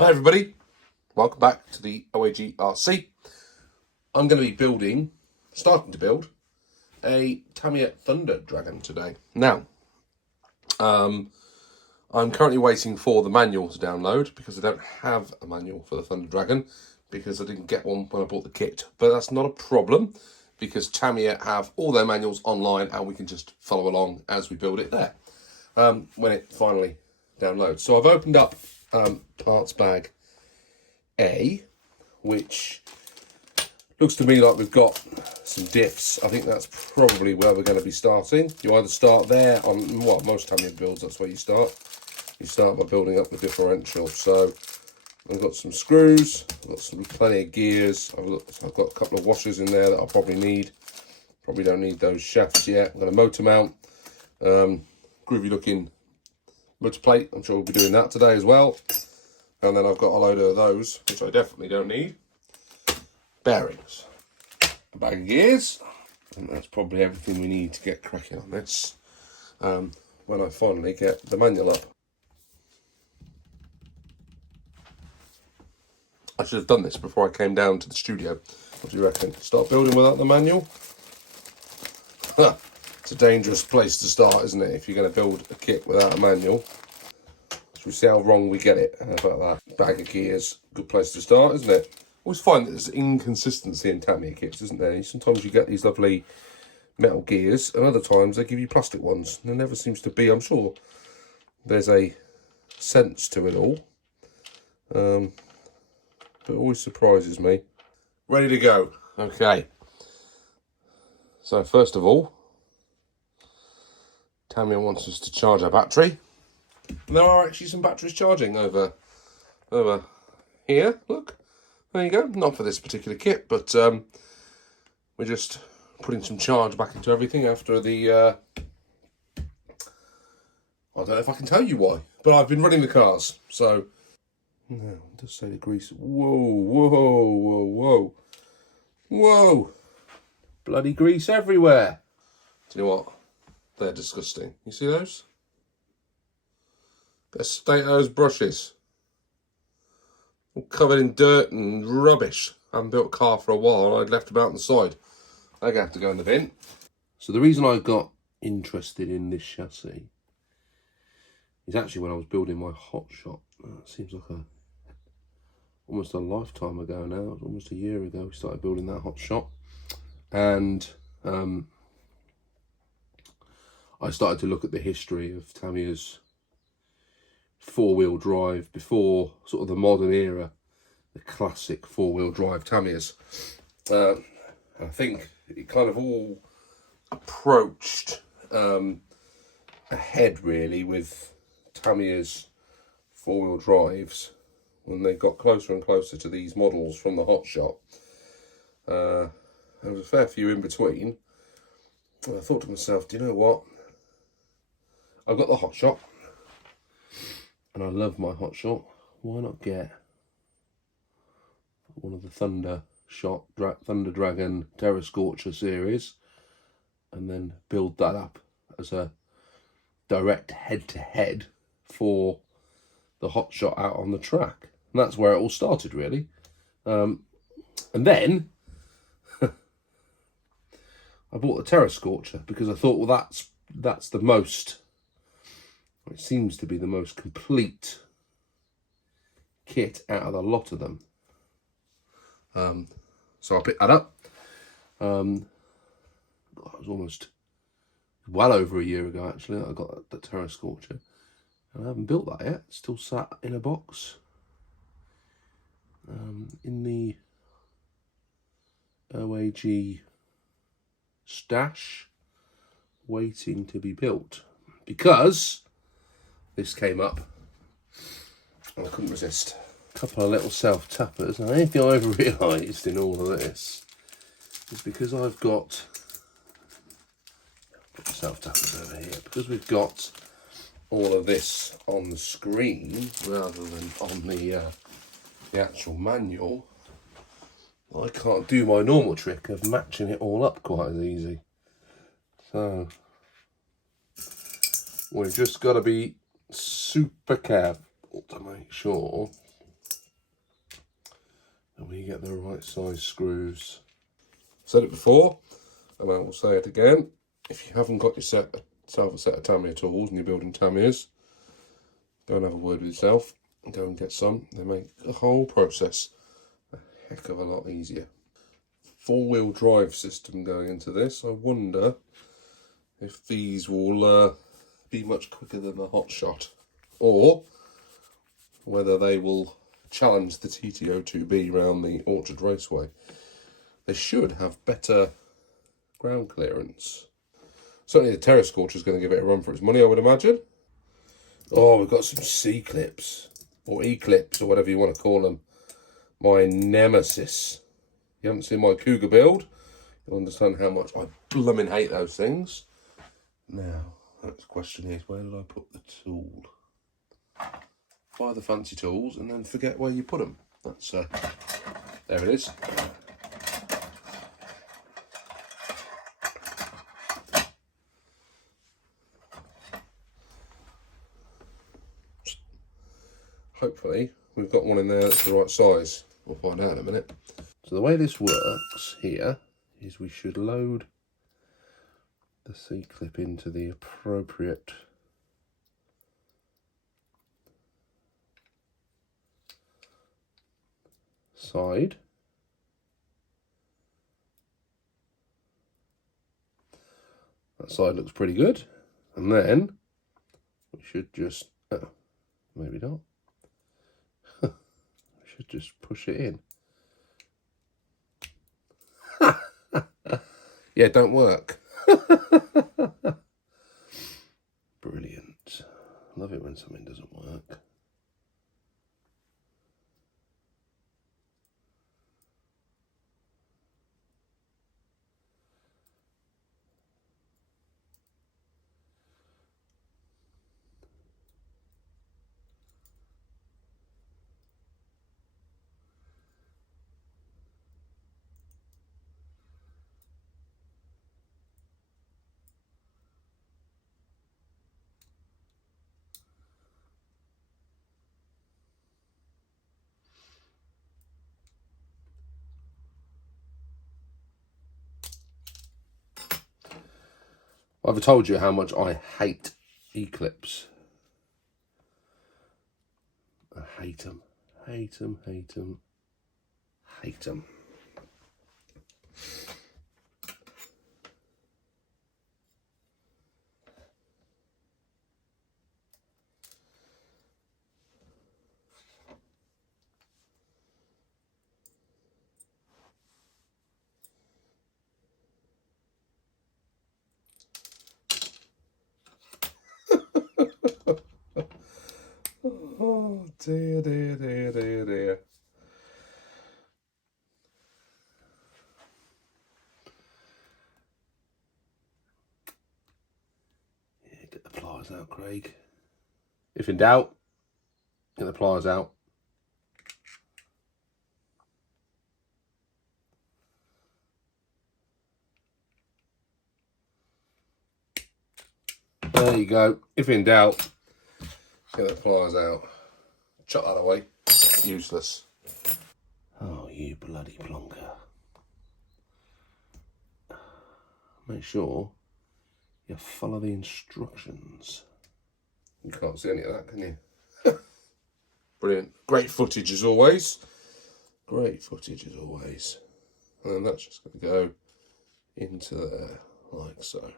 Hi everybody, welcome back to the OAG RC. I'm going to be starting to build a Tamiya Thunder Dragon today. Now, I'm currently waiting for the manual to download because I don't have a manual for the Thunder Dragon because I didn't get one when I bought the kit. But that's not a problem because Tamiya have all their manuals online and we can just follow along as we build it there when it finally downloads. So I've opened up parts bag A, which looks to me like we've got some diffs. I think that's probably where we're going to be starting. You either start there on, well, most Tamiya builds, that's where you start. You start by building up the differential. So I've got some screws, I've got plenty of gears, I've got a couple of washers in there that I'll probably need. Probably don't need those shafts yet. I'm going to motor mount, groovy looking motor plate. I'm sure we'll be doing that today as well. And then I've got a load of those, which I definitely don't need. Bearings. A bag of gears. And that's probably everything we need to get cracking on this when I finally get the manual up. I should have done this before I came down to the studio. What do you reckon? Start building without the manual? It's a dangerous place to start, isn't it, if you're going to build a kit without a manual. So we see how wrong we get it. How about that? Bag of gears, good place to start, isn't it? Always find that there's inconsistency in Tamiya kits, isn't there? Sometimes you get these lovely metal gears, and other times they give you plastic ones. There never seems to be. I'm sure there's a sense to it all, but it always surprises me. Ready to go. Okay. So first of all, Tamiya wants us to charge our battery. And there are actually some batteries charging over here. Look, there you go. Not for this particular kit, but we're just putting some charge back into everything after the. I don't know if I can tell you why, but I've been running the cars, so. No, it does say the grease. Whoa, whoa, whoa, whoa, whoa! Bloody grease everywhere. Do you know what? They're disgusting. You see those? Better state those brushes. All covered in dirt and rubbish. I haven't built a car for a while and I'd left them out on the side. They're going to have to go in the bin. So the reason I got interested in this chassis is actually when I was building my hot shot. It seems like almost a lifetime ago now. Almost a year ago we started building that hot shot. And I started to look at the history of Tamiya's four-wheel drive before sort of the modern era, the classic four-wheel drive Tamiyas. I think it kind of all approached ahead really with Tamiya's four-wheel drives when they got closer and closer to these models from the hot shot. There was a fair few in between. And I thought to myself, do you know what? I've got the hot shot. And I love my hot shot. Why not get one of the Thunder Dragon Terra Scorcher series and then build that up as a direct head-to-head for the hot shot out on the track. And that's where it all started, really. And then I bought the Terra Scorcher because I thought, well, that's the most. It seems to be the most complete kit out of the lot of them. So I picked that up. It was almost well over a year ago, actually, that I got the Terra Scorcher. And I haven't built that yet. It's still sat in a box in the OAG stash, waiting to be built. Because this came up and I couldn't resist. A couple of little self-tappers. Now, anything I ever realised in all of this is because I've got self-tappers over here, because we've got all of this on the screen rather than on the actual manual, I can't do my normal trick of matching it all up quite as easy. So we've just got to be super careful to make sure and we get the right size screws. Said it before, and I will say it again. If you haven't got yourself a set of Tamiya tools and you're building Tamiyas, go and have a word with yourself and go and get some. They make the whole process a heck of a lot easier. Four-wheel drive system going into this. I wonder if these will be much quicker than the Hot Shot, or whether they will challenge the TT02B around the Orchard Raceway. They should have better ground clearance. Certainly the Terra Scorcher is going to give it a run for its money, I would imagine. Oh, we've got some C-clips, or E-clips, or whatever you want to call them. My nemesis. You haven't seen my Cougar build, you'll understand how much I blooming hate those things. Now, the next question is, where did I put the tool? Buy the fancy tools and then forget where you put them. That's there it is. Hopefully we've got one in there that's the right size. We'll find out in a minute. So the way this works here is we should load the C-clip into the appropriate side. That side looks pretty good. And then we should just, maybe not. We should just push it in. Yeah, don't work. Brilliant. Love it when something doesn't work. I've told you how much I hate E-clips. I hate them. Hate them, hate them, hate them. Oh dear, dear, dear, dear, dear. Yeah, get the pliers out, Craig. If in doubt, get the pliers out. There you go. If in doubt, get the pliers out. Chuck that away. Useless. Oh, you bloody plonker. Make sure you follow the instructions. You can't see any of that, can you? Brilliant. Great footage as always. Great footage as always. And that's just going to go into there, like so.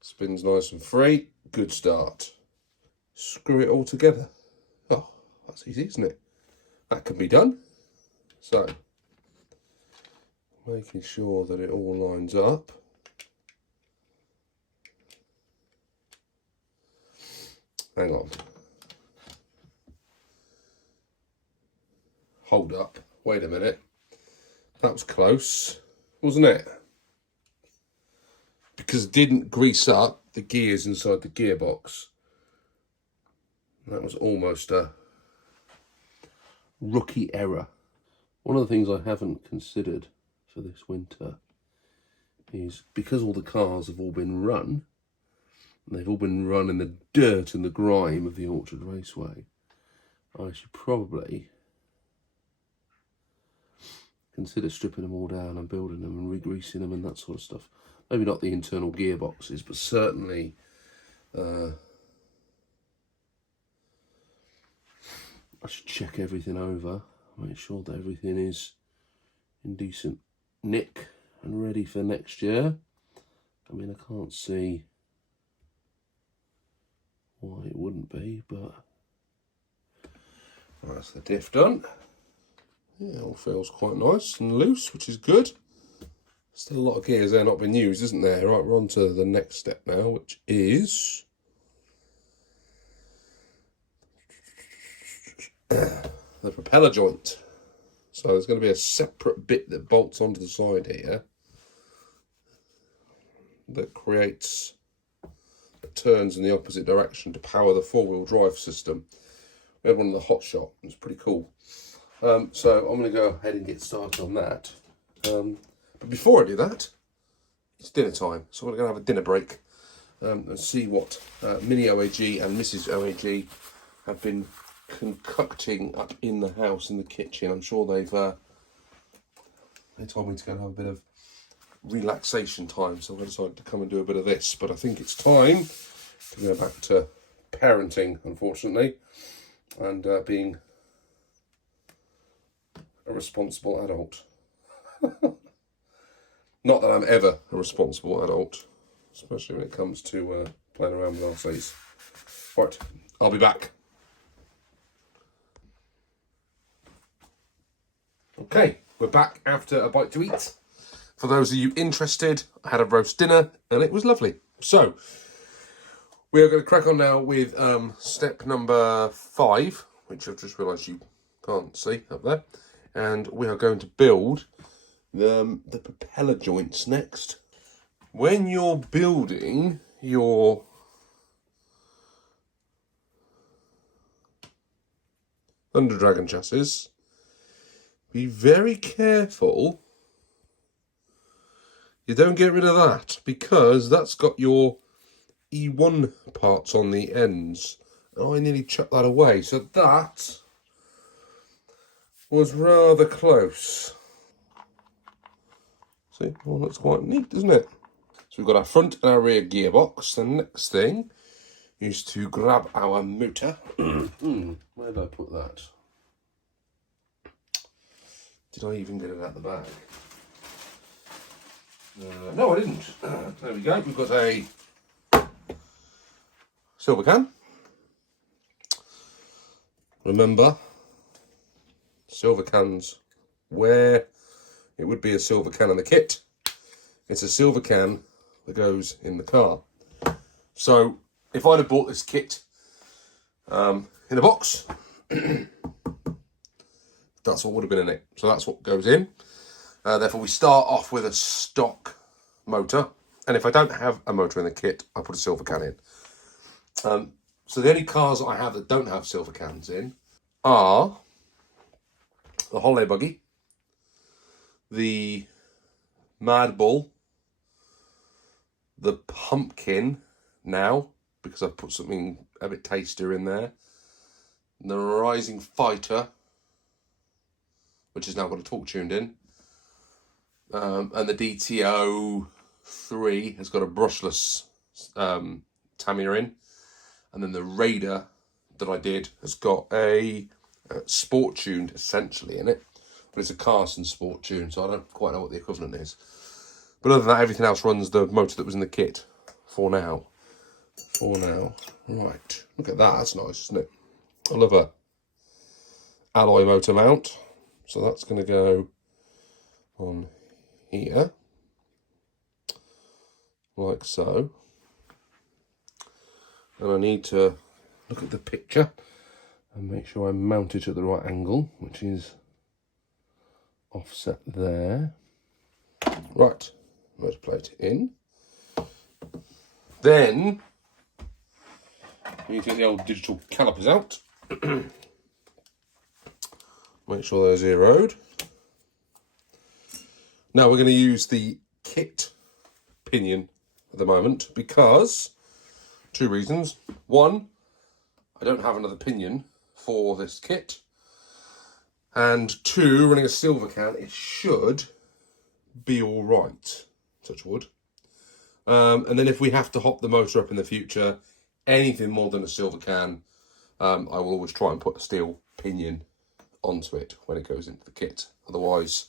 Spins nice and free. Good start. Screw it all together. Oh, that's easy, isn't it? That can be done. So, making sure that it all lines up. Hang on. Hold up. Wait a minute. That was close, wasn't it? Because it didn't grease up the gears inside the gearbox. That was almost a rookie error. One of the things I haven't considered for this winter is, because all the cars have all been run, and they've all been run in the dirt and the grime of the Orchard Raceway, I should probably consider stripping them all down and building them and re-greasing them and that sort of stuff. Maybe not the internal gearboxes, but certainly I should check everything over, make sure that everything is in decent nick and ready for next year. I mean, I can't see why it wouldn't be, but that's the diff done. Yeah, it all feels quite nice and loose, which is good. Still a lot of gears there not been used, isn't there? Right, we're on to the next step now, which is the propeller joint. So there's going to be a separate bit that bolts onto the side here that creates turns in the opposite direction to power the four-wheel drive system. We had one in the hot shop. It was pretty cool. So I'm going to go ahead and get started on that. But before I do that, it's dinner time. So we're going to have a dinner break and see what Mini OAG and Mrs. OAG have been concocting up in the house, in the kitchen. I'm sure they told me to go and have a bit of relaxation time, so I decided to come and do a bit of this. But I think it's time to go back to parenting, unfortunately, and being a responsible adult. Not that I'm ever a responsible adult, especially when it comes to playing around with RCs. Right, I'll be back. Okay, we're back after a bite to eat. For those of you interested, I had a roast dinner and it was lovely. So, we are going to crack on now with step number 5, which I've just realised you can't see up there. And we are going to build the propeller joints next. When you're building your Thunder Dragon chassis, be very careful you don't get rid of that, because that's got your E1 parts on the ends. And I nearly chucked that away, so that was rather close. See, well, that's quite neat, isn't it? So we've got our front and our rear gearbox. The next thing is to grab our motor. Where did I put that? Did I even get it out the bag? No, I didn't. There we go. We've got a silver can. Remember, silver cans, where it would be a silver can in the kit, it's a silver can that goes in the car. So if I'd have bought this kit in a box, that's what would have been in it. So that's what goes in. Therefore, we start off with a stock motor. And if I don't have a motor in the kit, I put a silver can in. So the only cars that I have that don't have silver cans in are the holiday buggy, the Mad Bull, the pumpkin now, because I've put something a bit tastier in there, the Rising Fighter, which has now got a torque tuned in, and the DTO 3 has got a brushless Tamiya in, and then the Raider that I did has got a sport tuned essentially in it, but it's a Carson sport tune, so I don't quite know what the equivalent is. But other than that, everything else runs the motor that was in the kit for now. Right, look at that, that's nice, isn't it? I love a alloy motor mount, so that's going to go on here, like so. And I need to look at the picture and make sure I mount it at the right angle, which is offset there. Right, motor plate in. Then we need to get the old digital calipers out. Make sure they're zeroed. Now we're going to use the kit pinion at the moment because 2 reasons. One, I don't have another pinion for this kit. And 2, running a silver can, it should be all right, touch wood. And then if we have to hop the motor up in the future, anything more than a silver can, I will always try and put a steel pinion onto it when it goes into the kit. Otherwise,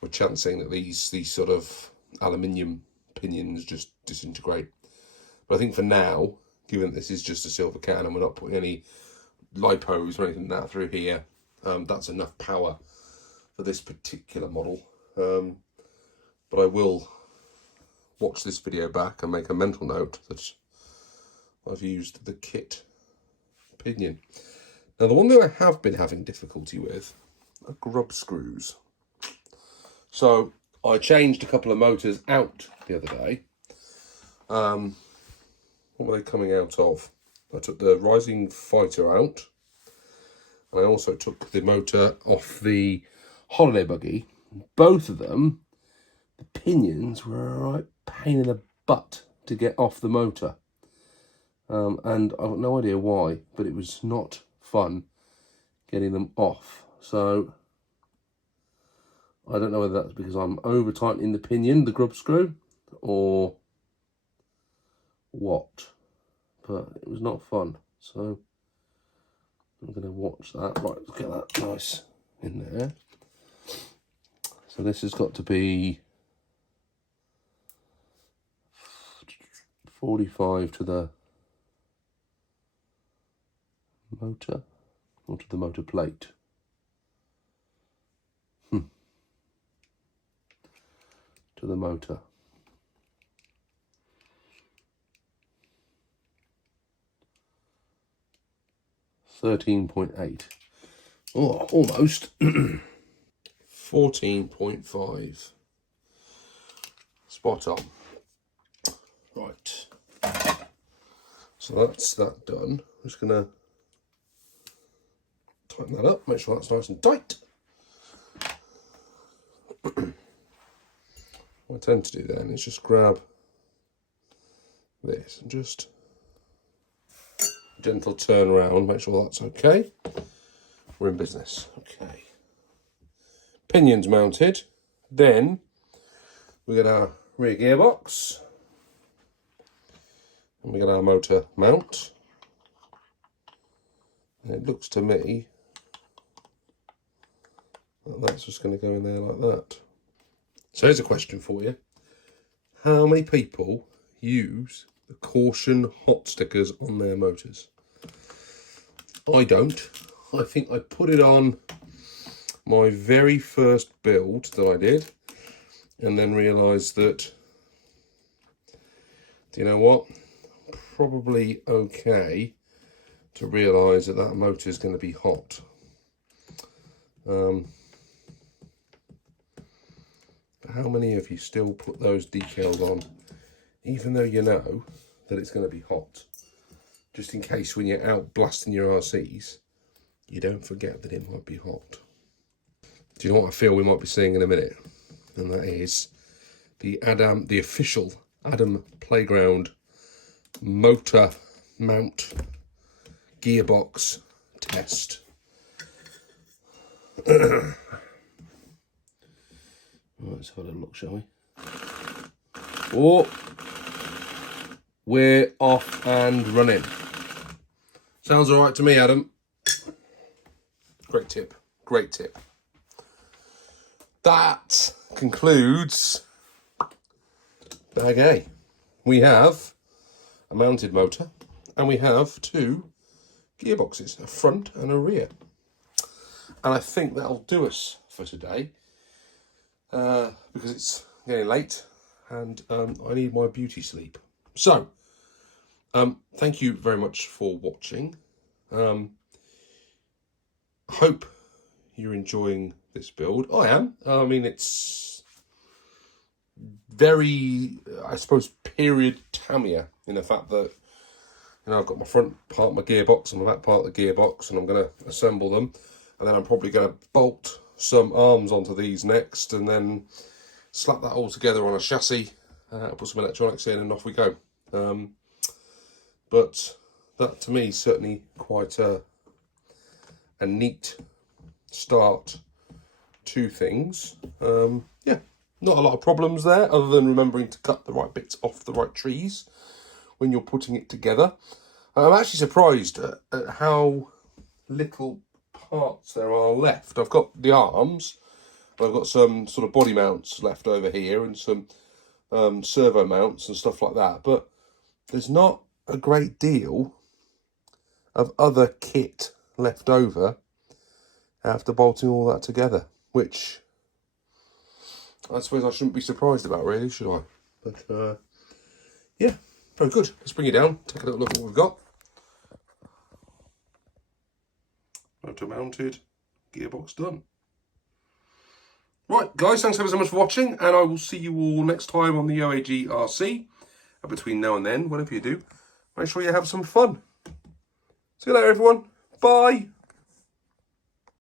we're chancing that these sort of aluminium pinions just disintegrate. But I think for now, given this is just a silver can and we're not putting any lipos or anything like that through here, that's enough power for this particular model. But I will watch this video back and make a mental note that I've used the kit pinion. Now, the one thing I have been having difficulty with are grub screws. So I changed a couple of motors out the other day. What were they coming out of? I took the Rising Fighter out, and I also took the motor off the holiday buggy. Both of them, the pinions were a right pain in the butt to get off the motor. And I've got no idea why, but it was not fun getting them off. So I don't know whether that's because I'm over tightening the pinion, the grub screw, or what, but it was not fun. So I'm going to watch that. Right, let's get that nice in there. So this has got to be 45 to the motor, or to the motor plate. To the motor. $13.8. Oh, almost. 14.5. Spot on. Right. So that's that done. I'm just gonna tighten that up, make sure that's nice and tight. What I tend to do then is just grab this and just gentle turn around, make sure that's okay. We're in business. Okay. Pinions mounted. Then we get our rear gearbox. And we get our motor mount. And it looks to me that that's just going to go in there like that. So here's a question for you. How many people use the caution hot stickers on their motors? I don't. I think I put it on my very first build that I did and then realised that, do you know what? Probably okay to realise that that motor is going to be hot. How many of you still put those decals on, even though you know that it's going to be hot? Just in case when you're out blasting your RCs, you don't forget that it might be hot. Do you know what I feel we might be seeing in a minute? And that is the official Adam Playground motor mount gearbox test. Let's have a look, shall we? Oh, we're off and running. Sounds all right to me, Adam. Great tip. Great tip. That concludes bag A. We have a mounted motor and we have 2 gearboxes, a front and a rear. And I think that'll do us for today. Because it's getting late and I need my beauty sleep. So, thank you very much for watching. Hope you're enjoying this build. I am. I mean, it's very, I suppose, period Tamiya in the fact that, you know, I've got my front part, my gearbox, and my back part of the gearbox, and I'm going to assemble them. And then I'm probably going to bolt some arms onto these next and then slap that all together on a chassis, put some electronics in and off we go. But that to me is certainly quite a neat start two things. Yeah, not a lot of problems there, other than remembering to cut the right bits off the right trees when you're putting it together. I'm actually surprised at how little parts there are left. I've got the arms, I've got some sort of body mounts left over here, and some servo mounts and stuff like that, but there's not a great deal of other kit left over after bolting all that together, which I suppose I shouldn't be surprised about, really, should I? But yeah, very good. Let's bring it down, take a little look at what we've got. Motor mounted, gearbox done. Right, guys, thanks ever so much for watching, and I will see you all next time on the OAG RC. And between now and then, whatever you do, make sure you have some fun. See you later, everyone. Bye.